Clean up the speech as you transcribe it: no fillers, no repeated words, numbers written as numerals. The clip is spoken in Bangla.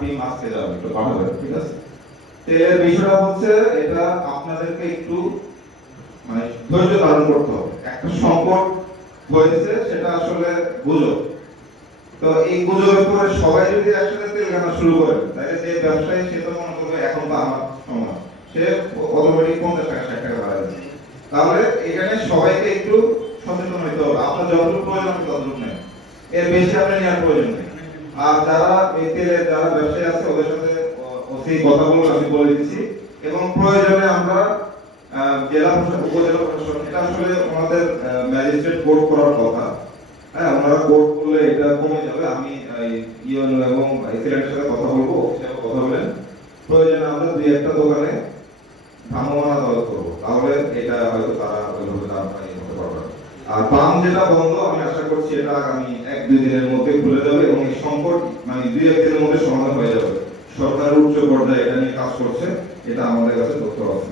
টিম আজকে যাবে একটু পাঠাবেন, ঠিক আছে? তেলের বিষয়টা হচ্ছে এটা আপনাদেরকে একটু মানে ধৈর্য ধারণ করতে হবে। একটা সংকট হয়েছে, সেটা আসলে গুজব। তো এই গুজবের পরে সবাই যদি একসাথে তেল কেনা শুরু করে, তাহলে যে ব্যবসায়ী সে তো মনে করবে এখন তো আমার সময়, সে অটোমেটিক 50 টাকা 60 টাকা বাড়ায় দিচ্ছে। তাহলে এখানে সবাইকে একটু সচেতন হইতে হবে। আপনার যতটুকু প্রয়োজন আপনি ততটুকু নেন, এর বেশি আপনার নেওয়ার প্রয়োজন নেই। আর যারা এই তেলের যারা ব্যবসায়ী আছে ওদের সাথে সেই কথাগুলো আমি বলে দিচ্ছি, এবং প্রয়োজনে আমরা জেলা প্রশাসন উপজেলা প্রশাসন এটা আসলে আমাদের ম্যাজিস্ট্রেট কোর্ট করার কথা। হ্যাঁ, ওনারা কোর্ট করলে এটা কমে যাবে। আমি ইউএনও এবং সিলেটের সাথে কথা বলবো, অফিসে কথা বলেন, প্রয়োজনে আমরা দুই একটা দোকানে ভ্রাম্যমাণ আদালত করবো, তাহলে এটা হয়তো তারা ওইভাবে দাম হতে পারবে। আর বাম যেটা বন্ধ, আমি আশা করছি এটা আগামী 1-2 দিনের মধ্যে খুলে যাবে এবং এই সংকট মানে 2-1 দিনের মধ্যে সমাধান হয়ে যাবে। সরকার উচ্চ পর্যায়ে এটা নিয়ে কাজ করছে, এটা আমাদের কাছে তথ্য আছে।